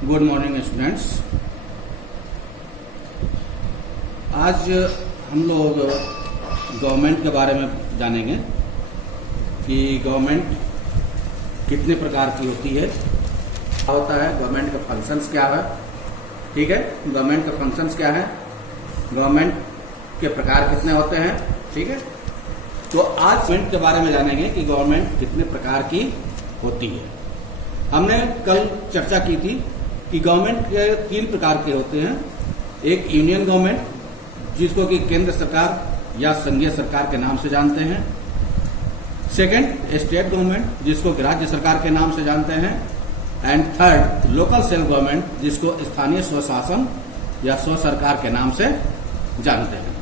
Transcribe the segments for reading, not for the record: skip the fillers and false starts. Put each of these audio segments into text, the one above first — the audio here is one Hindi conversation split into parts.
Good morning students. आज हम लोग गवर्नमेंट के बारे में जानेंगे कि गवर्नमेंट कितने प्रकार की होती है, क्या होता है, गवर्नमेंट का फंक्शंस क्या है। ठीक है, गवर्नमेंट का फंक्शंस क्या है, गवर्नमेंट के प्रकार कितने होते हैं। ठीक है, तो आज गवर्नमेंट के बारे में जानेंगे कि गवर्नमेंट कितने प्रकार की होती है। हमने कल चर्चा की थी कि गवर्नमेंट के 3 प्रकार के होते हैं। एक यूनियन गवर्नमेंट जिसको कि केंद्र सरकार या संघीय सरकार के नाम से जानते हैं। सेकंड, स्टेट गवर्नमेंट जिसको कि राज्य सरकार के नाम से जानते हैं। And third, local self government जिसको स्थानीय स्वशासन या स्व सरकार के नाम से जानते हैं।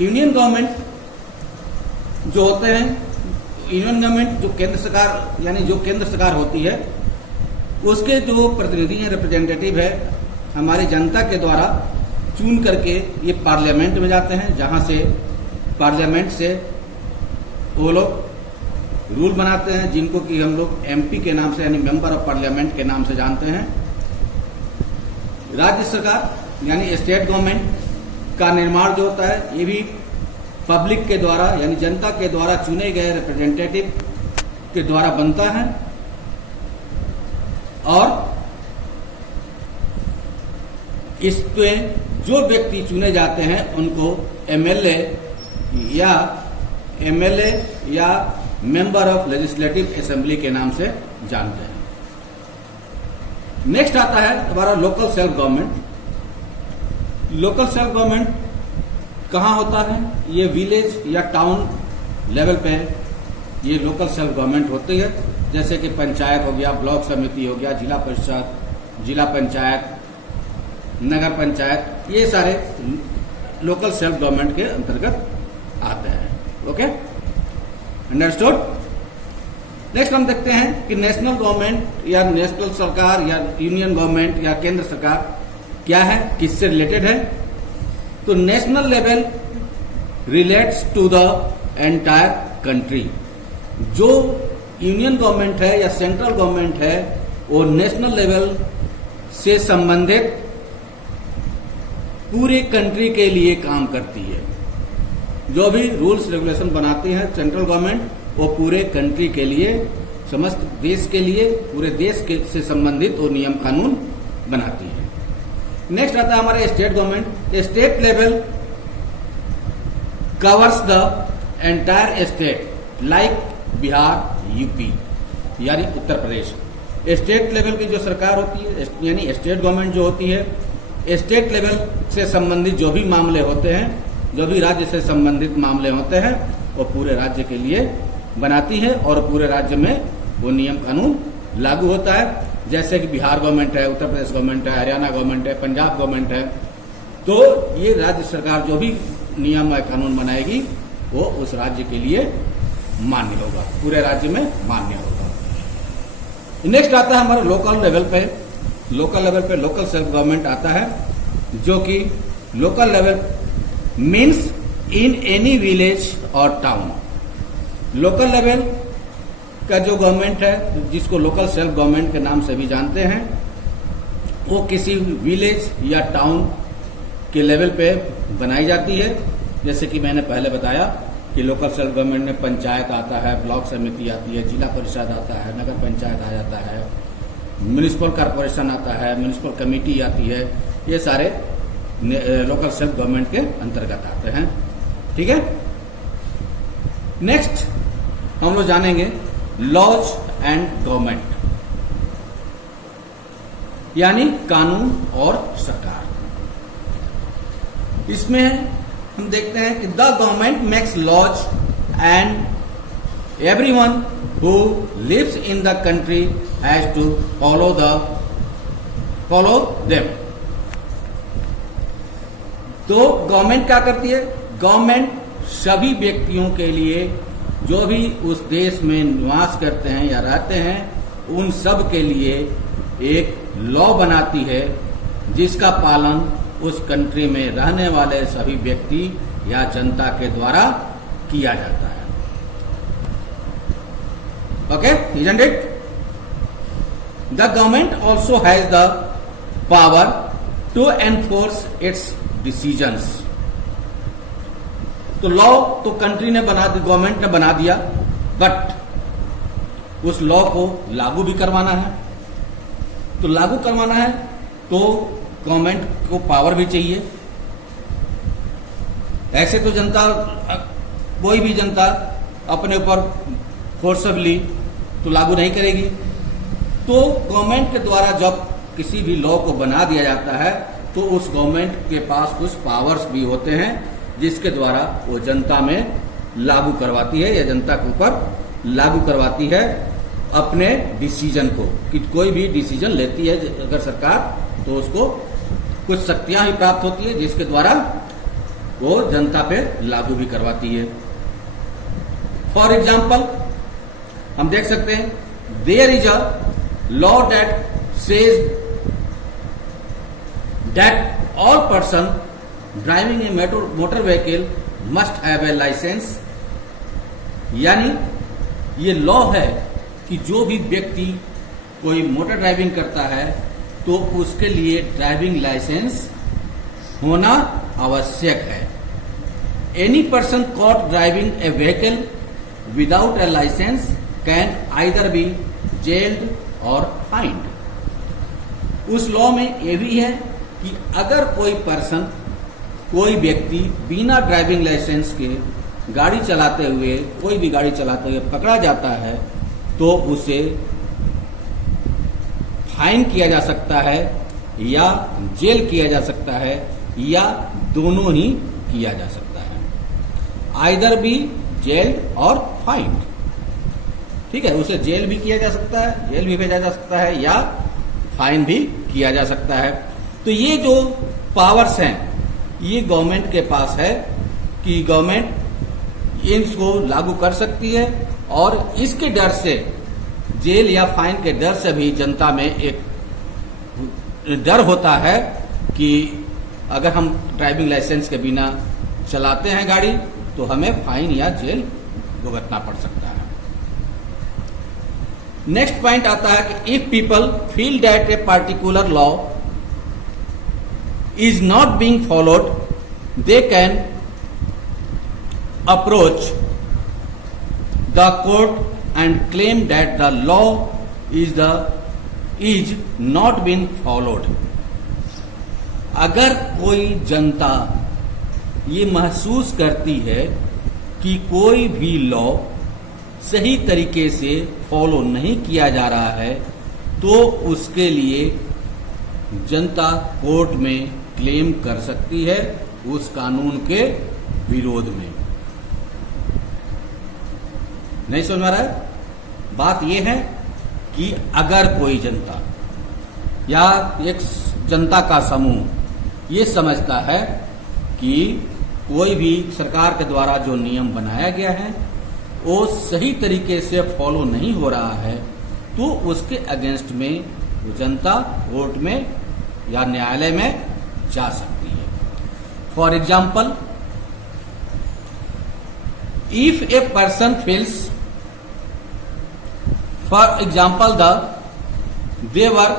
यूनियन गवर्नमेंट जो होते हैं, यूनियन गवर्नमेंट जो केंद्र सरकार यानी जो केंद्र सरकार होती है उसके जो प्रतिनिधि हैं, रिप्रेजेंटेटिव है, हमारी जनता के द्वारा चुन करके ये पार्लियामेंट में जाते हैं, जहां से पार्लियामेंट से वो लोग रूल बनाते हैं जिनको कि हम लोग एमपी के नाम से यानी मेंबर ऑफ पार्लियामेंट के नाम से जानते हैं। राज्य सरकार यानी स्टेट गवर्नमेंट का निर्माण जो होता है ये भी पब्लिक के द्वारा यानी जनता के द्वारा चुने गए रिप्रेजेंटेटिव के द्वारा बनता है। और इसमें जो व्यक्ति चुने जाते हैं उनको एमएलए या मेंबर ऑफ लेजिस्लेटिव असेंबली के नाम से जानते हैं। नेक्स्ट आता है हमारा local self government. Local self government कहाँ होता है? ये विलेज या टाउन लेवल पे ये लोकल सेल्फ गवर्नमेंट होती है, जैसे कि पंचायत हो गया, ब्लॉक समिति हो गया, जिला परिषद, जिला पंचायत, नगर पंचायत, ये सारे लोकल सेल्फ गवर्नमेंट के अंतर्गत आते हैं। Okay, understood. नेक्स्ट हम देखते हैं कि नेशनल गवर्नमेंट या नेशनल सरकार या यूनियन गवर्नमेंट या केंद्र सरकार क्या है, किससे रिलेटेड है। तो national level relates to the entire country. जो यूनियन गवर्नमेंट है या सेंट्रल गवर्नमेंट है वो नेशनल लेवल से संबंधित पूरे कंट्री के लिए काम करती है। जो भी रूल्स रेगुलेशन बनाती है सेंट्रल गवर्नमेंट वो पूरे कंट्री के लिए, समस्त देश के लिए, पूरे देश के से संबंधित वो नियम कानून बनाती है। नेक्स्ट आता है हमारे state government. State level covers the entire state like Bihar, UP यानी उत्तर प्रदेश। स्टेट लेवल की जो सरकार होती है यानी स्टेट गवर्नमेंट जो होती है, स्टेट लेवल से संबंधित जो भी मामले होते हैं, जो भी राज्य से संबंधित मामले होते हैं वो पूरे राज्य के लिए बनाती है और पूरे राज्य में वो नियम कानून लागू होता है। जैसे कि बिहार गवर्नमेंट है, उत्तर प्रदेश गवर्नमेंट है, हरियाणा गवर्नमेंट है, पंजाब गवर्नमेंट है, तो ये राज्य सरकार जो भी नियम और कानून बनाएगी वो उस राज्य के लिए मान्य होगा, पूरे राज्य में मान्य होगा। नेक्स्ट आता है हमारा लोकल लेवल पे। लोकल लेवल पे लोकल सेल्फ गवर्नमेंट आता है, जो कि local level means in any village और टाउन। लोकल लेवल का जो गवर्नमेंट है जिसको लोकल सेल्फ गवर्नमेंट के नाम से भी जानते हैं, वो किसी विलेज या टाउन के लेवल पे बनाई जाती है। जैसे कि मैंने पहले बताया कि लोकल सेल्फ गवर्नमेंट में पंचायत आता है, ब्लॉक समिति आती है, जिला परिषद आता है, नगर पंचायत आ जाता है, म्युनिसिपल कॉर्पोरेशन आता है, म्युनिसिपल कमेटी आती है, ये सारे लोकल सेल्फ गवर्नमेंट के अंतर्गत आते हैं। ठीक है, नेक्स्ट हम लोग जानेंगे लॉज एंड गवर्नमेंट यानी कानून और सरकार। इसमें हम देखते हैं कि the government makes laws and everyone who lives in the country has to follow them. तो गवर्नमेंट क्या करती है? गवर्नमेंट सभी व्यक्तियों के लिए जो भी उस देश में निवास करते हैं या रहते हैं उन सब के लिए एक लॉ बनाती है जिसका पालन उस कंट्री में रहने वाले सभी व्यक्ति या जनता के द्वारा किया जाता है। Okay, isn't it? The government also has the power to enforce its decisions. तो लॉ तो कंट्री ने बना दिया, गवर्नमेंट ने बना दिया, बट उस लॉ को लागू भी करवाना है। तो लागू करवाना है तो गवर्नमेंट को पावर भी चाहिए। ऐसे तो जनता, कोई भी जनता अपने ऊपर फोर्सबली तो लागू नहीं करेगी। तो गवर्नमेंट के द्वारा जब किसी भी लॉ को बना दिया जाता है तो उस गवर्नमेंट के पास कुछ पावर्स भी होते हैं जिसके द्वारा वो जनता में लागू करवाती है या जनता के ऊपर लागू करवाती है अपने डिसीजन को। कि कोई भी डिसीजन लेती है अगर सरकार तो उसको कुछ शक्तियां ही प्राप्त होती है जिसके द्वारा वो जनता पे लागू भी करवाती है। फॉर एग्जाम्पल हम देख सकते हैं, there is a law that says that all person driving a motor vehicle must have a licence. यानी ये लॉ है कि जो भी व्यक्ति कोई मोटर ड्राइविंग करता है तो उसके लिए ड्राइविंग लाइसेंस होना आवश्यक है। Any person caught driving a vehicle without a licence can either be jailed और फाइंड। उस लॉ में यह भी है कि अगर कोई पर्सन, कोई व्यक्ति बिना ड्राइविंग लाइसेंस के गाड़ी चलाते हुए, कोई भी गाड़ी चलाते हुए पकड़ा जाता है तो उसे फाइन किया जा सकता है या जेल किया जा सकता है या दोनों ही किया जा सकता है। आइदर भी जेल और फाइन, ठीक है। उसे जेल भी किया जा सकता है, जेल भी भेजा जा सकता है या फाइन भी किया जा सकता है। तो ये जो पावर्स हैं ये गवर्नमेंट के पास है कि गवर्नमेंट इसको लागू कर सकती है और इसके डर से, जेल या फाइन के डर से भी जनता में एक डर होता है कि अगर हम ड्राइविंग लाइसेंस के बिना चलाते हैं गाड़ी तो हमें फाइन या जेल भुगतना पड़ सकता है। नेक्स्ट पॉइंट आता है कि if people feel that a particular law is not being followed, they can approach the court and claim that the law is not being followed। अगर कोई जनता ये महसूस करती है कि कोई भी लॉ सही तरीके से फॉलो नहीं किया जा रहा है तो उसके लिए जनता कोर्ट में क्लेम कर सकती है उस कानून के विरोध में। नहीं समझ में आ रहा है? बात यह है कि अगर कोई जनता या एक जनता का समूह ये समझता है कि कोई भी सरकार के द्वारा जो नियम बनाया गया है वो सही तरीके से फॉलो नहीं हो रहा है तो उसके अगेंस्ट में जनता कोर्ट में या न्यायालय में जा सकती है। For example, if a person feels, for example, they were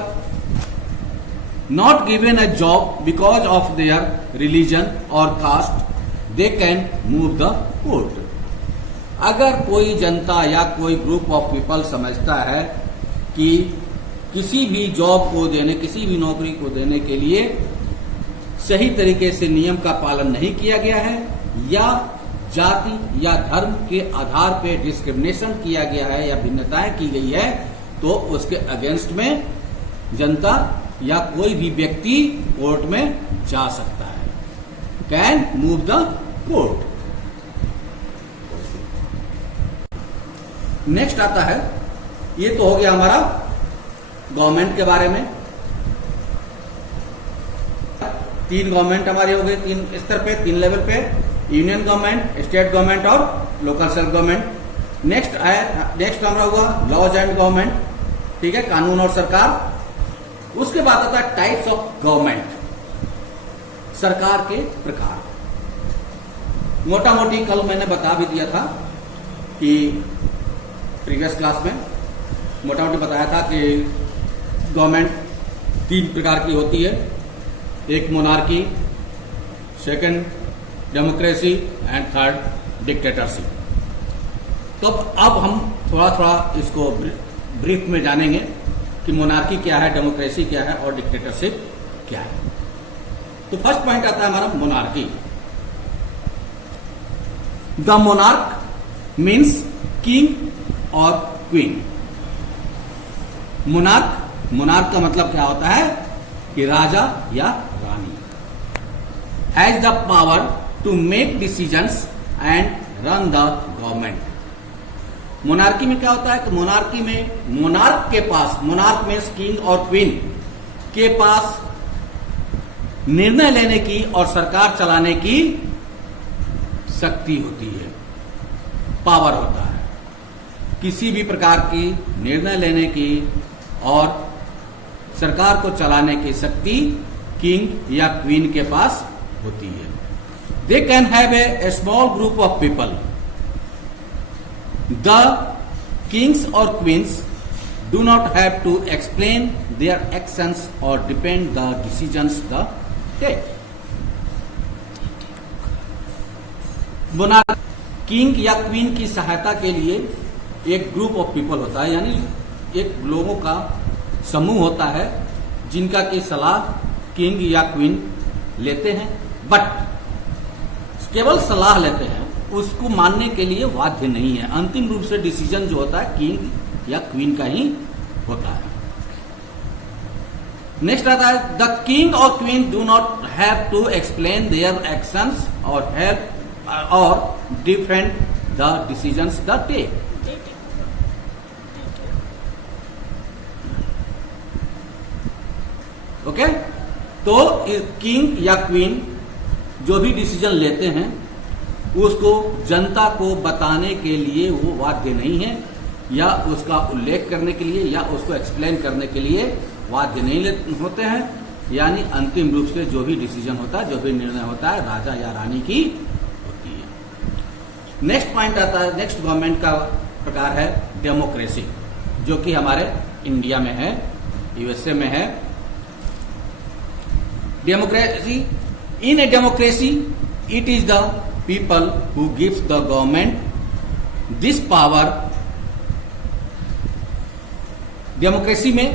not given a job because of their religion or caste, they can move the court. अगर कोई जनता या कोई ग्रुप ऑफ पीपल समझता है कि किसी भी जॉब को देने, किसी भी नौकरी को देने के लिए सही तरीके से नियम का पालन नहीं किया गया है या जाति या धर्म के आधार पर डिस्क्रिमिनेशन किया गया है या भिन्नताएं की गई है, तो उसके अगेंस्ट में जनता या कोई भी व्यक्ति कोर्ट में जा सकता है। Can move the court. Next आता है, ये तो हो गया हमारा गवर्नमेंट के बारे में। तीन गवर्नमेंट हमारी हो गई, तीन स्तर पे, तीन लेवल पे, यूनियन गवर्नमेंट, स्टेट गवर्नमेंट और लोकल सेल्फ गवर्नमेंट। नेक्स्ट हमारा हुआ लॉज एंड गवर्नमेंट, ठीक है, कानून और सरकार। उसके बाद आता है टाइप्स ऑफ गवर्नमेंट, सरकार के प्रकार। मोटा मोटी कल मैंने बता भी दिया था कि प्रीवियस क्लास में मोटा मोटी बताया था कि गवर्नमेंट तीन प्रकार की होती है, एक monarchy, second democracy and third dictatorship. तो अब हम थोड़ा थोड़ा इसको ब्रीफ में जानेंगे कि मोनार्की क्या है, डेमोक्रेसी क्या है और डिक्टेटरशिप क्या है। तो फर्स्ट पॉइंट आता है हमारा monarchy. The monarch means king और क्वीन। मोनार्क का मतलब क्या होता है कि राजा या रानी। Has the power to make decisions and run the government. Monarchy में क्या होता है कि मोनार्की में मोनार्क के पास, मोनार्क मीन्स किंग और क्वीन के पास निर्णय लेने की और सरकार चलाने की शक्ति होती है, पावर होता है। किसी भी प्रकार की निर्णय लेने की और सरकार को चलाने की शक्ति किंग या क्वीन के पास होती है। They can have a small group of people. The kings और queens do not have to explain their actions और depend the decisions they take. Monarch king या क्वीन की सहायता के लिए एक ग्रुप ऑफ पीपल होता है, यानी एक लोगों का समूह होता है जिनका की सलाह किंग या क्वीन लेते हैं, बट केवल सलाह लेते हैं, उसको मानने के लिए बाध्य नहीं है। अंतिम रूप से डिसीजन जो होता है किंग या क्वीन का ही होता है। नेक्स्ट आता है द किंग और queen do not have to explain their actions और हेल्प और defend the decisions they take. Okay, तो किंग या क्वीन जो भी डिसीजन लेते हैं उसको जनता को बताने के लिए वो बाध्य नहीं है, या उसका उल्लेख करने के लिए या उसको एक्सप्लेन करने के लिए बाध्य नहीं होते हैं। यानी अंतिम रूप से जो भी डिसीजन होता है, जो भी निर्णय होता है, राजा या रानी की होती है। नेक्स्ट पॉइंट आता है, नेक्स्ट गवर्नमेंट का प्रकार है डेमोक्रेसी, जो कि हमारे इंडिया में है, यूएसए में है। Democracy, in a democracy it is the people who gives the government this power. Democracy में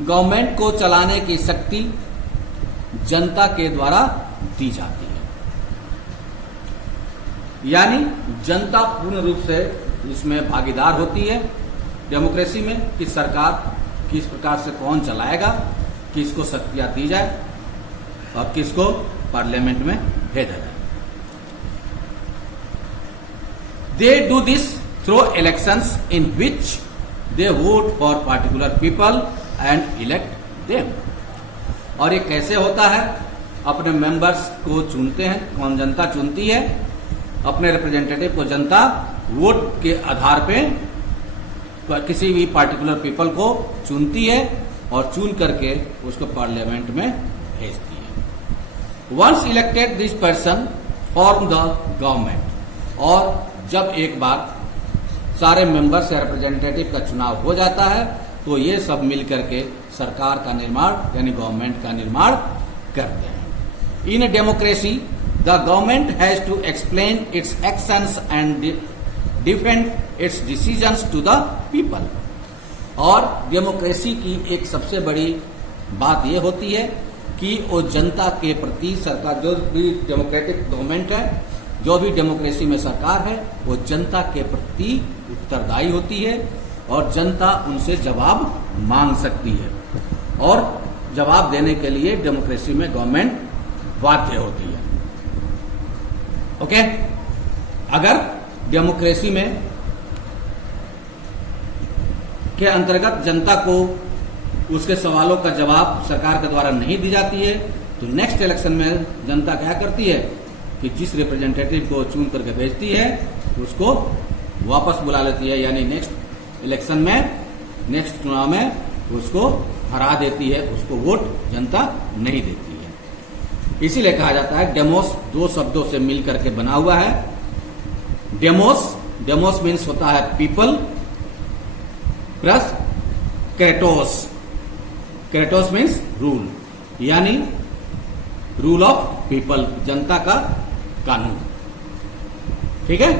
गवर्नमेंट को चलाने की शक्ति जनता के द्वारा दी जाती है, यानी जनता पूर्ण रूप से इसमें भागीदार होती है डेमोक्रेसी में, कि सरकार किस प्रकार से कौन चलाएगा, किसको शक्तियां दी जाए और किसको पार्लियामेंट में भेजा जाए। They do this through elections in which they vote for particular people and elect them. और ये कैसे होता है? अपने मेंबर्स को चुनते हैं, कौन जनता चुनती है, अपने रिप्रेजेंटेटिव को जनता वोट के आधार पे किसी भी पार्टिकुलर पीपल को चुनती है और चुन करके उसको पार्लियामेंट में भेजती है। Once elected this person form the government. और जब एक बार सारे मेंबर्स या रिप्रेजेंटेटिव का चुनाव हो जाता है तो ये सब मिलकर के सरकार का निर्माण यानी गवर्नमेंट का निर्माण करते हैं। In a democracy the government has to explain its actions and defend its decisions to the people. और डेमोक्रेसी की एक सबसे बड़ी बात यह होती है कि वो जनता के प्रति सरकार, जो भी डेमोक्रेटिक गवर्नमेंट है, जो भी डेमोक्रेसी में सरकार है, वो जनता के प्रति उत्तरदायी होती है और जनता उनसे जवाब मांग सकती है। और जवाब देने के लिए डेमोक्रेसी में गवर्नमेंट बाध्य होती है। ओके, अगर डेमोक्रेसी में के अंतर्गत जनता को उसके सवालों का जवाब सरकार के द्वारा नहीं दी जाती है तो नेक्स्ट इलेक्शन में जनता क्या करती है कि जिस रिप्रेजेंटेटिव को चुन करके भेजती है उसको वापस बुला लेती है, यानी नेक्स्ट इलेक्शन में, नेक्स्ट चुनाव में उसको हरा देती है, उसको वोट जनता नहीं देती है। इसीलिए कहा जाता है डेमोस दो शब्दों से मिल करके बना हुआ है। डेमोस मीन्स होता है people plus Kratos. Kratos means rule, यानी रूल ऑफ पीपल, जनता का कानून। ठीक है।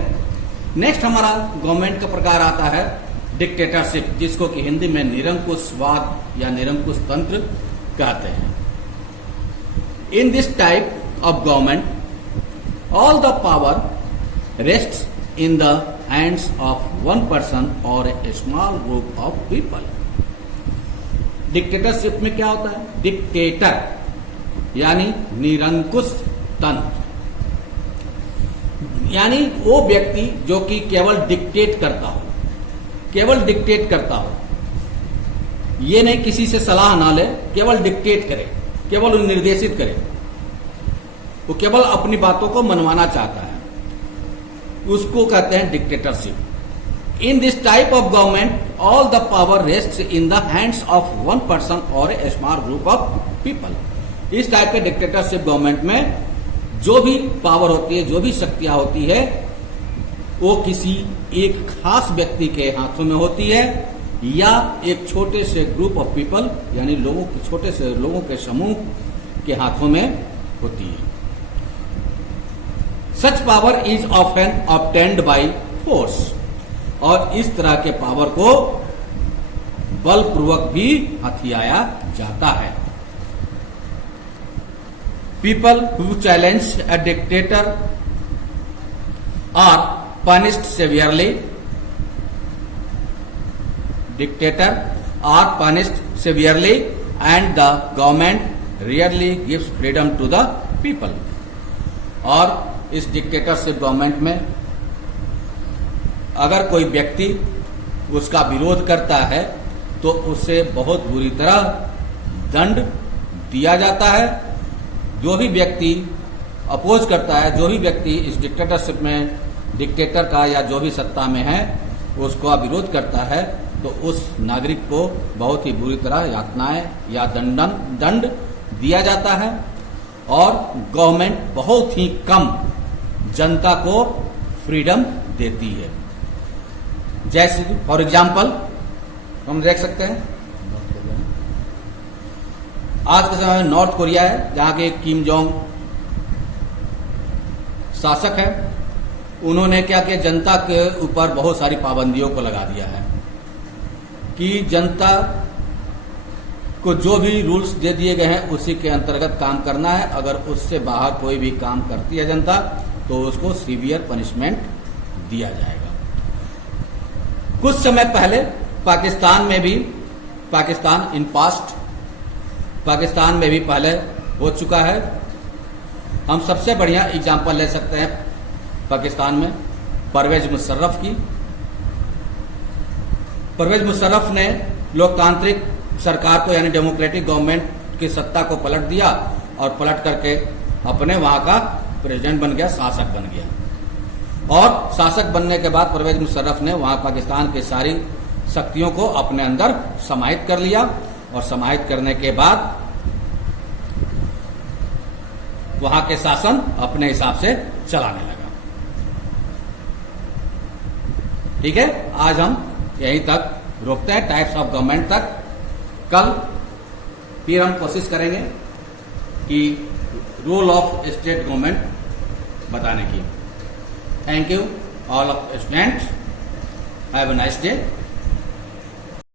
नेक्स्ट हमारा गवर्नमेंट का प्रकार आता है डिक्टेटरशिप, जिसको कि हिंदी में निरंकुशवाद या निरंकुश तंत्र कहते हैं। In this type of government all the power rests in the hands of one person और a small group of people. Dictatorship में क्या होता है? डिक्टेटर यानी निरंकुश तंत्र, यानी वो व्यक्ति जो कि केवल डिक्टेट करता हो, केवल डिक्टेट करता हो, ये नहीं किसी से सलाह ना ले, केवल डिक्टेट करे, केवल निर्देशित करे, वो केवल अपनी बातों को मनवाना चाहता है, उसको कहते हैं dictatorship. In this type of government all the power rests in the hands of one person और a small group of people. इस टाइप के डिक्टेटरशिप गवर्नमेंट में जो भी पावर होती है, जो भी शक्तियां होती है, वो किसी एक खास व्यक्ति के हाथों में होती है या एक छोटे से ग्रुप ऑफ पीपल यानी लोगों के छोटे से लोगों के समूह के हाथों में होती है। Such power is often obtained by force, और इस तरह के पावर को बलपूर्वक भी हथियाया जाता है। People who challenge a dictator are punished severely. Dictator are punished severely, and the government rarely gives freedom to the people. और इस डिक्टेटरशिप गवर्नमेंट में अगर कोई व्यक्ति उसका विरोध करता है तो उसे बहुत बुरी तरह दंड दिया जाता है। जो भी व्यक्ति अपोज करता है, जो भी व्यक्ति इस डिक्टेटरशिप में डिक्टेटर का या जो भी सत्ता में है उसका विरोध करता है, तो उस नागरिक को बहुत ही बुरी तरह यातनाएं या दंड दिया जाता है। और गवर्नमेंट बहुत ही कम जनता को फ्रीडम देती है। जैसे फॉर एग्जाम्पल हम देख सकते हैं आज के समय में नॉर्थ कोरिया है, जहां के किम जोंग शासक है। उन्होंने क्या किया, जनता के ऊपर बहुत सारी पाबंदियों को लगा दिया है कि जनता को जो भी रूल्स दे दिए गए हैं उसी के अंतर्गत काम करना है। अगर उससे बाहर कोई भी काम करती है जनता तो उसको सीवियर पनिशमेंट दिया जाएगा। कुछ समय पहले पाकिस्तान में भी पहले हो चुका है। हम सबसे बढ़िया एग्जांपल ले सकते हैं पाकिस्तान में परवेज मुशर्रफ की। परवेज मुशर्रफ ने लोकतांत्रिक सरकार को यानी डेमोक्रेटिक गवर्नमेंट की सत्ता को पलट दिया और पलट करके अपने वहां का प्रेसिडेंट बन गया, शासक बन गया। और शासक बनने के बाद परवेज मुशर्रफ ने वहां पाकिस्तान की सारी शक्तियों को अपने अंदर समाहित कर लिया और समाहित करने के बाद वहां के शासन अपने हिसाब से चलाने लगा। ठीक है, आज हम यहीं तक रोकते हैं, टाइप्स ऑफ गवर्नमेंट तक। कल फिर हम कोशिश करेंगे कि रोल ऑफ स्टेट गवर्नमेंट बताने की। Thank you all of students, have a nice day.